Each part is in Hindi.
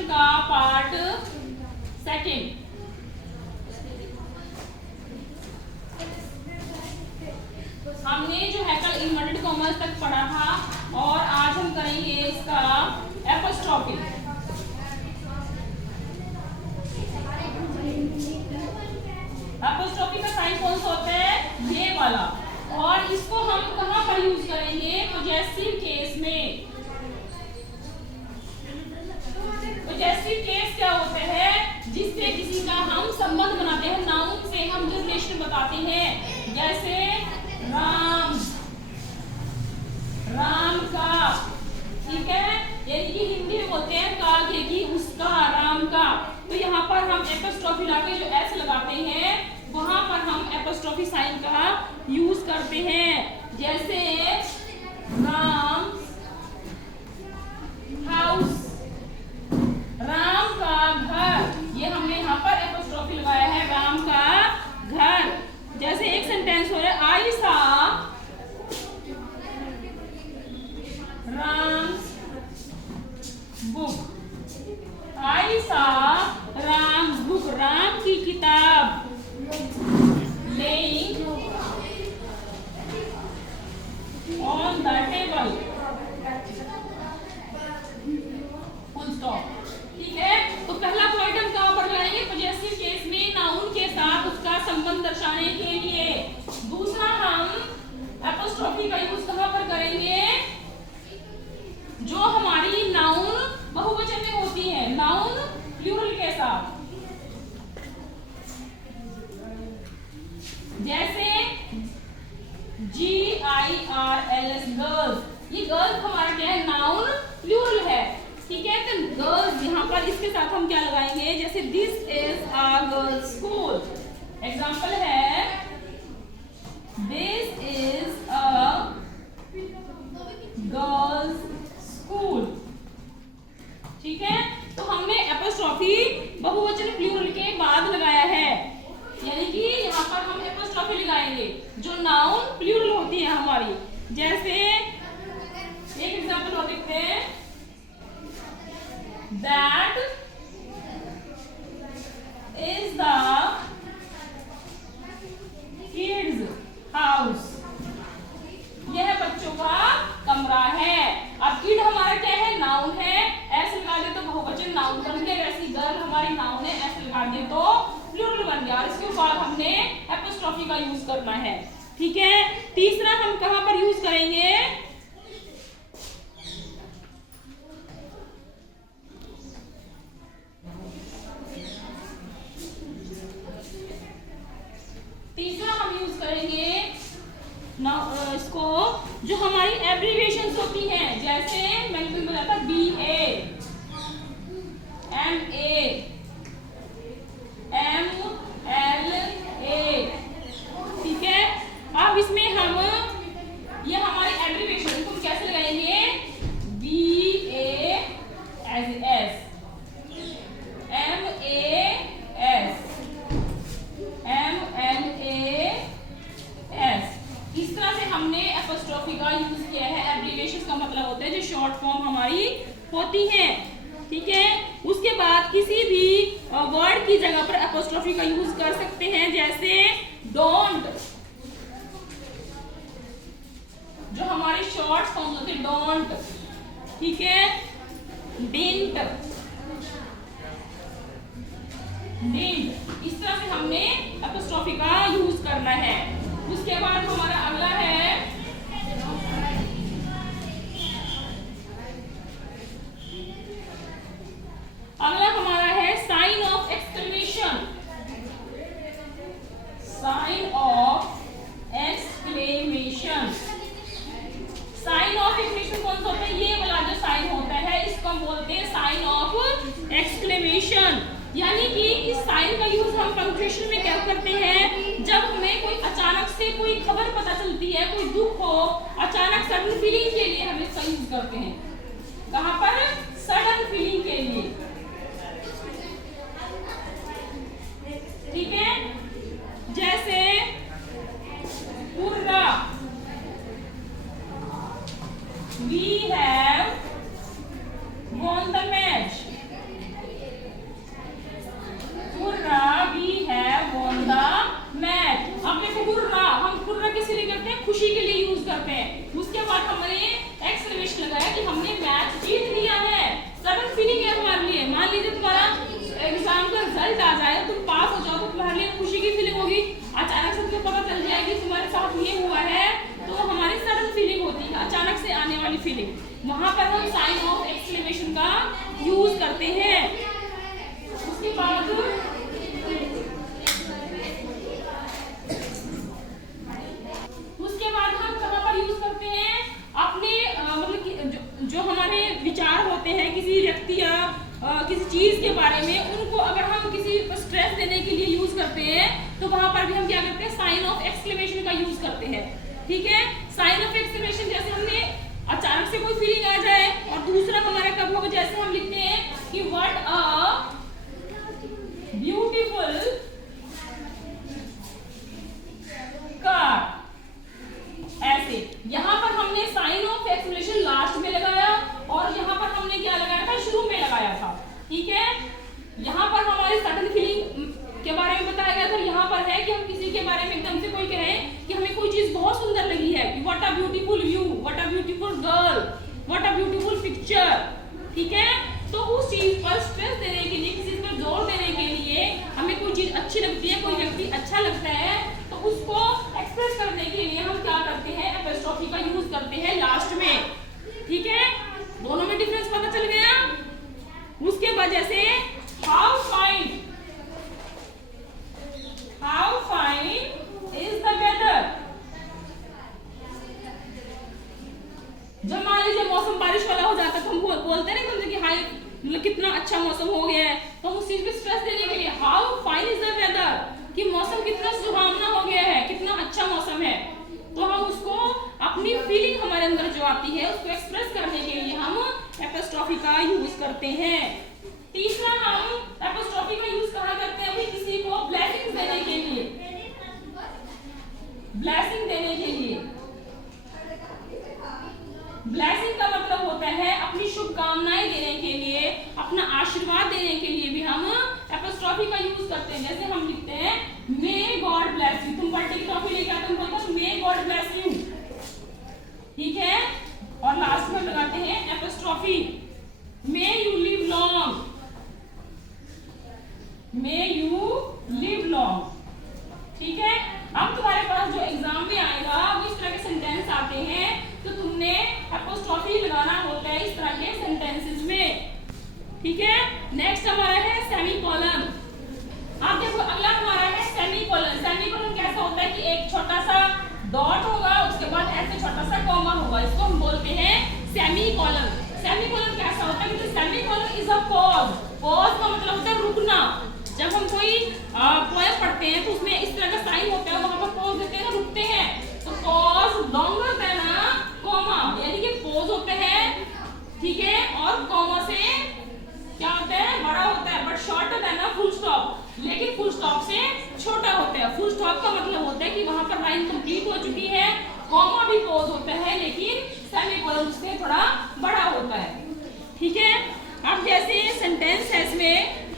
एब्रिविएशन का पार्ट सेकंड। हमने जो है कल इन्वर्टेड कॉमर्स तक पढ़ा था और आज हम करेंगे इसका एपोस्ट्रोफी। एपोस्ट्रोफी का साइन कौन सा होता है? ये वाला। और इसको हम कहां पर यूज करेंगे? पॉजेसिव केस में। पॉजेसिव केस क्या होते हैं? जिससे किसी का हम संबंध बनाते हैं, नाउन से हम जो रिलेशन बताते हैं, जैसे राम, राम का, ठीक है, यानी कि हिंदी में बोलते हैं का के की उसका, राम का। तो यहाँ पर हम एपोस्ट्रोफी लाके जो एस लगाते हैं वहां पर हम एपोस्ट्रोफी साइन का यूज करते हैं। जैसे राम हाउस, राम का घर, ये हमने यहाँ पर एपोस्ट्रोफी लगाया है, राम का घर। जैसे एक सेंटेंस हो रहा है, आई सा राम्स बुक, आई सा राम्स बुक, राम की किताब, laying on the table, full stop. ठीक है, तो पहला पॉइंट हम कहां पर लगाएंगे? पॉजेसिव केस में, नाउन के साथ उसका संबंध दर्शाने के लिए। दूसरा हम एपोस्ट्रोफी का यूज कहां पर करेंगे? जो हमारी नाउन बहुवचन में होती है, नाउन प्लूरल के साथ। जैसे GIRLS गर्ल्स, ये गर्ल्स हमारा क्या है? नाउन प्लूरल है, ठीक है। तो गर्ल्स यहाँ पर इसके साथ हम क्या लगाएंगे? जैसे this is a girls school, example है this is a girls school, ठीक है। तो हमने एपोस्ट्रोफी बहुवचन प्लूरल के बाद लगाया है, यानी कि यहाँ पर हम एपोस्ट्रोफी लगाएंगे जो नाउन प्लूरल होती है हमारी। जैसे एक एग्जांपल और देखते हैं, that is the kids house, यह बच्चों का कमरा है। अब किड हमारा क्या है? नाउन है, ऐसे लगा दे तो बहुवचन नाउन बन गया, वैसी गर्ल हमारी नाउन है, ऐसे लगा दे तो प्लूरल बन गया। और इसके बाद हमने एपोस्ट्रोफी का यूज करना है, ठीक है। तीसरा हम कहां पर यूज करेंगे? तीसरा हम यूज करेंगे इसको जो हमारी एब्रीविएशंस होती हैं, जैसे मैंने तुम्हें बताया था BA, MA, MLA, ठीक है। अब इसमें हम ये हमारी एब्रीविएशन को कैसे लगाएंगे? BAS, MAS, MLAS, इस तरह से हमने एपोस्ट्रोफी का यूज किया है। एब्रीविएशंस का मतलब होता है जो शॉर्ट फॉर्म हमारी होती हैं, ठीक है। उसके बाद किसी भी वर्ड की जगह पर एपोस्ट्रोफी का यूज कर सकते हैं, जैसे डोंट, जो हमारी शॉर्ट फॉर्म होती है, डोंट, ठीक है। डिडंट, डिडंट, इस तरह से हमने एपोस्ट्रोफी का यूज करना है। उसके बाद हमारा अगला है sign of exclamation. Sign of exclamation, sign of exclamation कौन सा होता है? ये वाला जो साइन होता है इसको हम बोलते हैं साइन ऑफ एक्सक्लेमेशन। यानी कि इस साइन का यूज हम पंक्चुएशन में क्या करते हैं? जब हमें कोई अचानक से कोई खबर पता चलती है, कोई दुख हो, अचानक सडन फीलिंग के लिए हम इसका यूज करते हैं। कहां पर? सडन फीलिंग के लिए, ठीक है। जैसे hurrah, we have won the match, है कि तुम्हारे साथ ये हुआ है, तो हमारी सडन फीलिंग होती है, अचानक से आने वाली फीलिंग, वहां पर हम साइन ऑफ एक्सक्लेमेशन का यूज करते हैं। उसके बाद हम कहाँ पर यूज करते हैं, अपने मतलब कि जो हमारे विचार होते हैं किसी व्यक्ति या किसी चीज के बारे में, उनको अगर हम किसी पर स्ट्रेस देने के लिए यूज करते हैं, तो वहां पर भी हम क्या करते हैं, साइन ऑफ एक्सक्लेमेशन का यूज करते हैं। ठीक है, साइन ऑफ एक्सक्लेमेशन जैसे हमने अचानक से कोई फीलिंग आ जाए, और दूसरा हमारा कब होगा, जैसे हम लिखते हैं कि व्हाट अ ब्यूटीफुल कार, ऐसे यहाँ पर हमने साइन ऑफ एक्सक्लेमेशन लास्ट में लगाया, और यहाँ पर हमने क्या लगाया था, शुरू में लगाया था। ठीक है, यहाँ पर हमारी सडन फीलिंग के बारे में बताया गया था, यहाँ पर है कि हम किसी के बारे में एकदम से कोई कहे कि हमें कोई चीज बहुत सुंदर लगी है, कि what a beautiful view, what a beautiful girl, what a beautiful picture. ठीक है, तो उस चीज पर स्ट्रेस देने के लिए, किसी पर जोर देने के लिए, हमें कोई चीज अच्छी लगती है, कोई व्यक्ति अच्छा लगता है, तो उसको एक्सप्रेस करने के लिए हम क्या करते हैं, एपोस्ट्रोफी का यूज करते हैं लास्ट में। ठीक है, दोनों में डिफरेंस पता चल गया। उसके वजह से how fine is the weather, जब मान लीजिए मौसम बारिश वाला हो जाता है, तो हम बोलते हैं ना कि हाय मतलब कितना अच्छा मौसम हो गया है, तो हम उस चीज पे स्ट्रेस देने के लिए how fine is the weather, कि मौसम कितना सुहावना हो गया है, कितना अच्छा मौसम है, तो हम उसको अपनी फीलिंग हमारे अंदर जो आती है उसको एक्सप्रेस करने के लिए हम एपोस्ट्रोफी का यूज करते हैं। तीसरा, हम एपोस्ट्रोफी का यूज कहाँ करते हैं, किसी को ब्लेसिंग देने के लिए, ब्लेसिंग देने के लिए। ब्लेसिंग का मतलब होता है अपनी शुभकामनाएं देने के लिए, अपना आशीर्वाद देने के लिए भी हम एपोस्ट्रोफी का यूज करते हैं। जैसे हम लिखते हैं मे गॉड ब्लेस यू, तुम बर्थडे की ट्रॉफी लेके आते हो तो मे गॉड ब्लेस यू। ठीक है, और लास्ट में लगाते हैं apostrophe may you live long, may you live long. ठीक है, अब तुम्हारे पास जो एग्जाम में आएगा वो इस तरह के सेंटेंस आते हैं, तो तुमने एपोस्ट्रोफी लगाना होता है इस तरह के सेंटेंसेस में। ठीक है, नेक्स्ट हमारा है सेमीकोलन। आप देखो अगला हमारा है सेमीकोलन। सेमीकोलन कैसा होता है कि एक छोटा सा डॉट होगा, उसके बाद ऐसे छोटा सा कॉमा होगा, इसको हम बोलते हैं सेमीकोलन। सेमीकोलन कैसा होता है कि semicolon is a pause. Pause का मतलब होता है रुकना। जब हम कोई पोएम पढ़ते हैं तो उसमें इस तरह का साइन होता है, वहां पर पॉज देते हैं, रुकते हैं, तो pause longer than a comma, यानी कि पॉज होते हैं। ठीक है, और कॉमा से क्या होता है, बड़ा होता है, but shorter than a full stop, लेकिन फुल स्टॉप से छोटा होता है। फुल स्टॉप का मतलब होता है कि वहां पर लाइन कंप्लीट हो चुकी है, कॉमा भी पॉज होता है, लेकिन सेमीकोलन उससे थोड़ा बड़ा होता है। ठीक है, अब जैसे सेंटेंस है इसमें,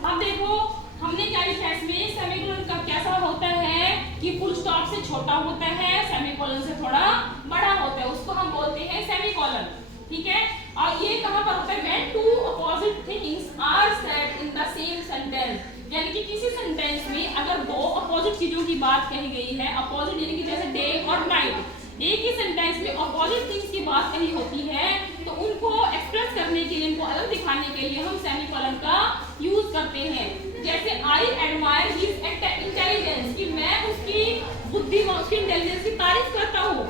अब देखो हमने क्या लिखा है इसमें, सेमीकोलन का कैसा होता है कि फुल स्टॉप से छोटा होता है, सेमीकोलन से थोड़ा बड़ा होता है, उसको हम बोलते हैं सेमीकोलन। ठीक है, और ये कहां पर होता है, when two opposite things are said in the same sentence, यानी कि किसी सेंटेंस में अगर दो अपोजिट चीजों की बात कही गई है, अपोजिट यानी कि जैसे डे और नाइट, एक ही सेंटेंस में अपोजिट थिंग्स की बात कही होती है, तो उनको एक्सप्रेस करने के लिए, उनको अलग दिखाने के लिए हम सेमीकोलन का यूज करते हैं। जैसे आई एडमायर हिज इंटेलिजेंस, कि मैं उसकी बुद्धि, उसकी इंटेलिजेंस की तारीफ करता हूँ।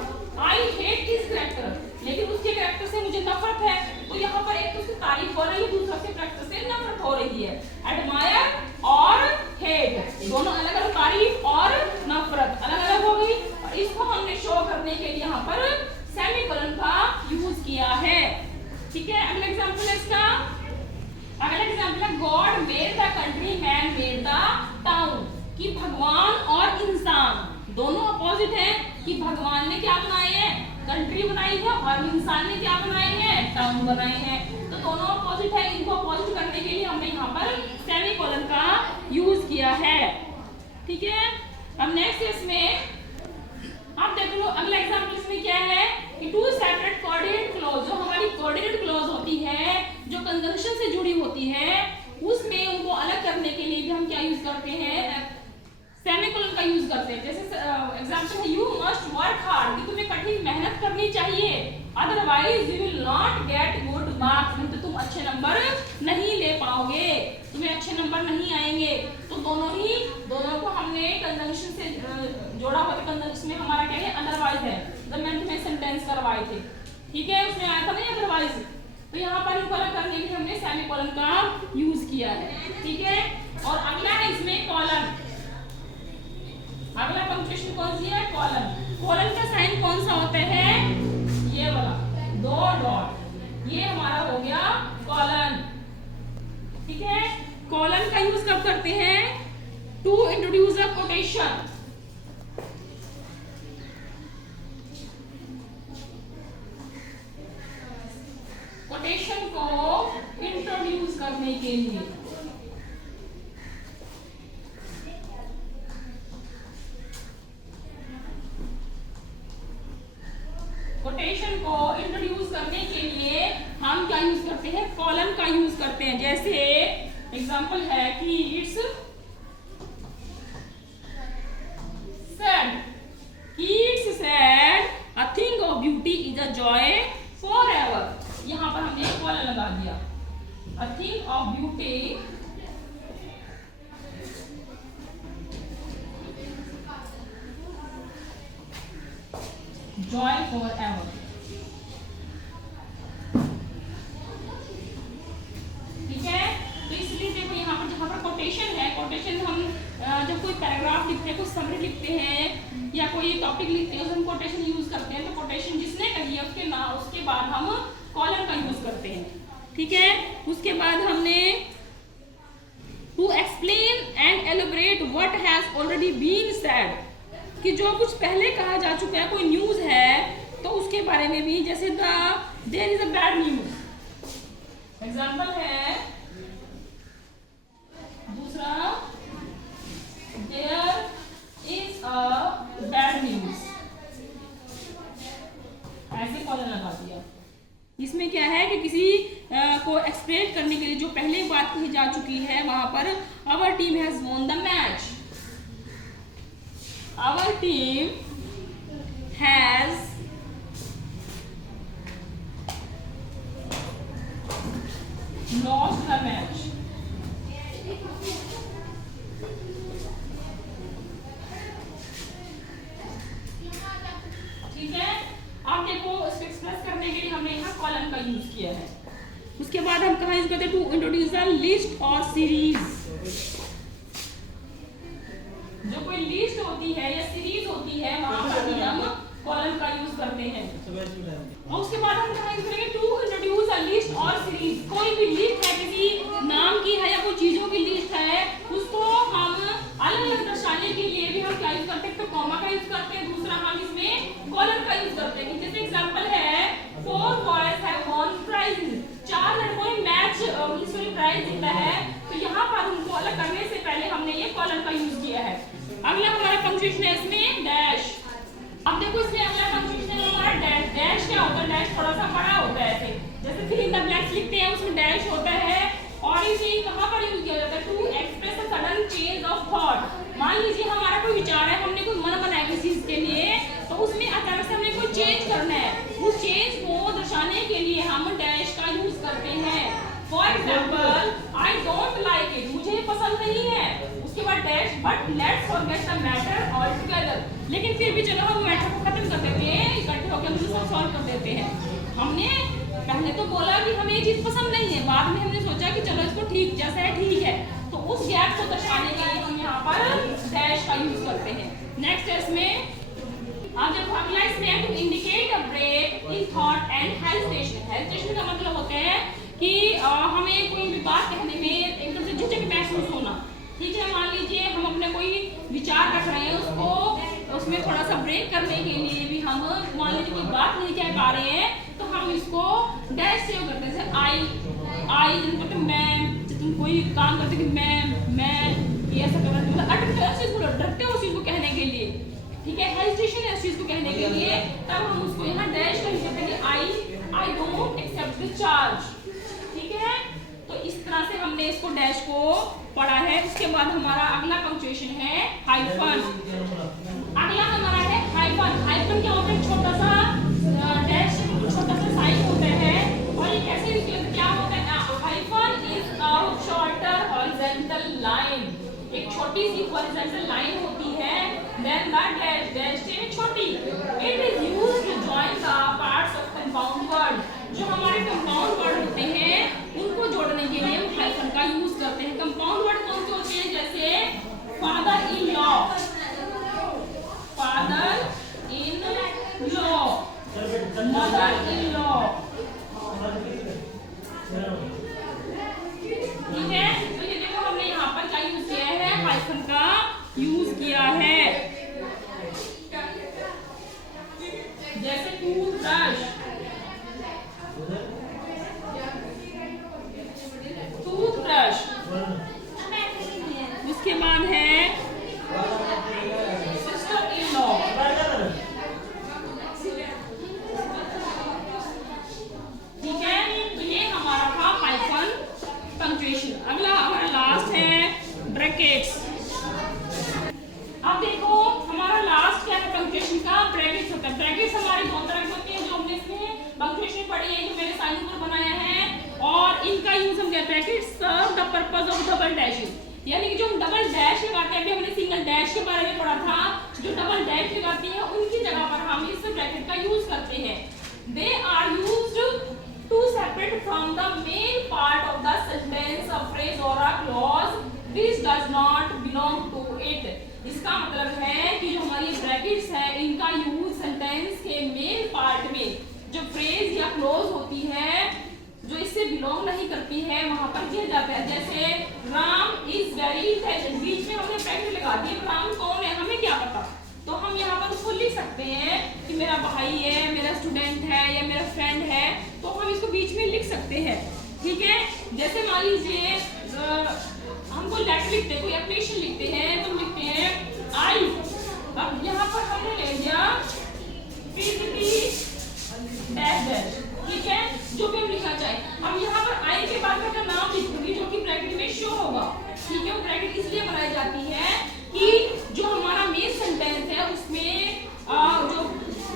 आई हेट हिज कैरेक्टर, लेकिन उसके कैरेक्टर से मुझे नफरत है, तो यहाँ पर एक तो उसकी तारीफ हो रही है, दूसरा उसके कैरेक्टर से नफरत हो रही है। एडमायर और हेट दोनों अलग अलग, तारीफ और नफरत अलग अलग हो गई, और इसको हमने शो करने के लिए यहाँ पर सेमीकोलन का यूज किया है। ठीक है, अगला एग्जांपल है इसका, अगला एग्जांपल है God made the country, man made the town, कि भगवान और इंसान दोनों अपोजिट हैं, कि भगवान ने क्या बनाए हैं, कंट्री बनाई है, और इंसान ने क्या बनाए हैं, टाउन बनाए हैं, तो दोनों अपोजिट है, इनको अपोजिट करने के लिए हमने यहाँ पर सेमीकोलन का यूज किया है। ठीक है, अब नेक्स्ट इसमें आप देख लो, अगला एग्जांपल इसमें क्या है कि टू सेपरेट कोऑर्डिनेट क्लॉज, जो हमारी कोऑर्डिनेट क्लॉज होती है, जो कंजंक्शन से जुड़ी होती है, उसमें उनको अलग करने के लिए भी हम क्या यूज करते हैं, सेमीकोलन का यूज करते हैं। जैसे एग्जांपल है, यू मस्ट वर्क हार्ड, कि तुम्हें कठिन मेहनत करनी चाहिए, otherwise you will not get good marks, नहीं तो तुम अच्छे नंबर नहीं ले पाओगे, तुम्हें अच्छे नंबर नहीं आएंगे। तो दोनों को हमने कंजंक्शन से जोड़ा हुआ था। कंजंक्शन में हमारा क्या है, अदरवाइज है, जब मैंने तुम्हें सेंटेंस करवाए थे, ठीक है, उसमें आया था नहीं अदरवाइज। तो यहाँ पर इक्वल करने के लिए हमने सेमीकोलन का यूज किया है, ठीक है। और अगला है इसमें कॉलन, अगला पंक्चुएशन कौन सी है, कॉलन। कॉलन का साइन कौन सा होता है, ये वाला, दो डॉट, ये हमारा हो गया कॉलन, ठीक है। कॉलन का यूज कब करते हैं, to introduce a quotation, quotation को इंट्रोड्यूस करने के लिए। कोटेशन को इंट्रोड्यूस करने के लिए हम क्या यूज करते हैं, कॉलन का यूज करते हैं। जैसे एग्जांपल है कि it's sad, it's sad a thing of beauty is a joy for ever, यहां पर हमने एक कॉलन लगा दिया, a thing of beauty Joy for ever, ठीक है। तो इसलिए देखो यहाँ पर जहाँ पर कोटेशन है, कोटेशन हम जब कोई पैराग्राफ लिखते हैं, कुछ समरी लिखते हैं या कोई टॉपिक लिखते हैं, उसमें कोटेशन यूज करते हैं। तो कोटेशन जिसने करी है उसके नाम, उसके बाद हम कॉलन का यूज करते हैं, ठीक है। उसके बाद हमने to explain and elaborate what has already been said, कि जो कुछ पहले कहा जा चुका है, कोई न्यूज है तो उसके बारे में भी, जैसे there is a bad news, example है दूसरा, there is a bad news, ऐसे कॉलन लगा दिया। इसमें क्या है कि किसी को एक्सप्लेन करने के लिए जो पहले बात कही जा चुकी है, वहां per hour team has won the match, our team has lost the match, ठीक है। अब देखो इसको एक्सप्रेस करने के लिए हमने यहाँ कॉलन का यूज किया है। उसके बाद हम कहाँ यूज करते हैं, टू इंट्रोड्यूस अ लिस्ट और सीरीज, जो कोई लिस्ट होती है या सीरीज होती है, वहां पर भी हम कॉलम का यूज करते हैं। और उसके बाद हम कहाँ यूज करेंगे, टू इंट्रोड्यूस अ लिस्ट और सीरीज, कोई भी लिस्ट है, किसी नाम की है या कोई चीजों की लिस्ट है, उसको हम अलग अलग दर्शाने के लिए भी हम क्या यूज करते हैं, तो कॉमा का यूज करते हैं, दूसरा हम इसमें कॉलम का यूज करते हैं। जैसे एग्जांपल है, 4 बॉयज हैव वॉन प्राइज, 4 लड़कों ने मैच प्राइज जीता है, तो यहाँ पर उनको अलग करने से पहले हमने ये कॉलम का यूज किया है। अगला हमारा पंक्चुएशन है इसमें डैश। अब देखो इसमें अगला पंक्चुएशन है हमारा डैश। डैश क्या होता है, डैश थोड़ा सा बड़ा होता है, ऐसे जैसे फिल इन द ब्लैंक्स लिखते हैं उसमें डैश होता है। और इसे कहां पर यूज किया जाता है, to express a sudden change of thought. मान लीजिए हमारा कोई विचार है, हमने कोई मन बनाया किसी चीज के लिए, तो उसमें अचानक से हमने कोई चेंज करना है, उस चेंज को दर्शाने के लिए हम डैश का यूज करते हैं। For example, I don't like it, मुझे पसंद नहीं है, उसके बाद dash, but let's forget the matter all together, लेकिन फिर भी चलो हम मैटर को खत्म कर देते हैं, इकट्ठे होकर हम सब सॉल्व कर देते हैं। हमने पहले तो बोला कि हमें ये चीज पसंद नहीं है, बाद में हमने सोचा कि चलो इसको ठीक जैसा है ठीक है, तो उस गैप को दर्शाने के लिए हम यहाँ पर डैश का यूज करते हैं। नेक्स्ट है इसमें, अब देखो अगला इसमें to indicate a break in thought and hesitation. Hesitation का मतलब होता है कि हमें कोई भी बात कहने में एकदम से झिझक महसूस होना, ठीक है। मान लीजिए हम अपने कोई विचार रख रहे हैं, उसको उसमें थोड़ा सा ब्रेक करने के लिए भी हम मान लीजिए कोई बात नहीं कह पा रहे हैं, तो हम इसको डैश से करते हैं। जैसे आई मतलब मैं, जब तुम कोई काम करते कि मैं ये ऐसा कर रहा हूं, मतलब अटकते हो उस चीज को, डरते हो उस चीज को कहने के लिए, ठीक है, हेजिटेशन है उस चीज को कहने के लिए, तब हम उसको यहाँ डैश कर सकते हैं, I don't accept the charge, ठीक है। तो इस तरह से हमने इसको डैश को पढ़ा है। उसके बाद हमारा अगला पंक्चुएशन है हाइफन। अगला हमारा है हाइफन। हाइफन क्या होता है? छोटा सा डैश, छोटा सा साइन होता है। और ये कैसे यूज किया? क्या होता है? Hyphen is a shorter horizontal line. एक छोटी सी हॉरिजॉन्टल लाइन होती है। देन द डैश, डैश से छोटी। It is used to join the parts of compound word. जो हमारे कंपाउंड वर्ड होते हैं उनको जोड़ने के लिए हम हाइफन का यूज करते हैं। कंपाउंड वर्ड कौन से होते हैं? जैसे father in law, father in law, mother in law. ठीक है, तो ये देखो हमने यहाँ पर क्या यूज किया है? हाइफन का यूज किया है। जैसे टूथब्रश, टूथब्रश। उसके बाद है सिस्टर इन लॉ। ठीक है, तो ये हमारा था हाइफन पंक्चुएशन। अगला हमारा लास्ट है ब्रैकेट्स। अब देखो हमारा लास्ट क्या है पंक्चुएशन का? ब्रैकेट्स होता है। ब्रैकेट्स हमारे दो तरह के होते हैं, जो हमने इसमें पंक्चुएशन पढ़ी है, जो मैंने साइन पर बनाया है। और इनका यूज हम कहते हैं brackets serve the purpose of double dashes. यानी कि जो हम डबल डैश लगाते हैं, अभी हमने सिंगल डैश के बारे में पढ़ा था, जो डबल डैश लगाती है उनकी जगह पर हम इस ब्रैकेट का यूज करते हैं। They are used to separate from the main part of the sentence, a phrase or a clause which does not belong to it। इसका मतलब है कि जो हमारी ब्रैकेट्स है इनका यूज सेंटेंस के मेन पार्ट में जो फ्रेज या क्लोज होती है जो इससे बिलोंग नहीं करती है वहां पर किया जाता है। जैसे राम इज वेरी इंटेलिजेंट, बीच में हमने ब्रैकेट लगा दी। राम कौन है हमें क्या पता, तो हम यहाँ पर उसको लिख सकते हैं कि मेरा भाई है, मेरा स्टूडेंट है या मेरा फ्रेंड है, तो हम इसको बीच में लिख सकते हैं। ठीक है, जैसे मान लीजिए हम कोई लेटर लिखते हैं, कोई एप्लीकेशन लिखते हैं, तो लिखते हैं आई। अब यहाँ पर हमने ले लिया पीपीटी डैश डैश। ठीक है, जो भी हम लिखना चाहें। अब यहाँ पर आई के बाद का नाम लिखूंगी जो कि ब्रैकेट में शो होगा। ठीक है, वो ब्रैकेट इसलिए बनाई जाती है कि जो हमारा मेन सेंटेंस है उसमें जो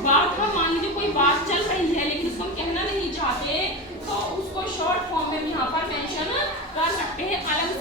बात का, मान लीजिए कोई बात चल रही है लेकिन उसको हम कहना नहीं चाहते, तो उसको शॉर्ट फॉर्म में यहाँ पर मेंशन कर सकते हैं। अलग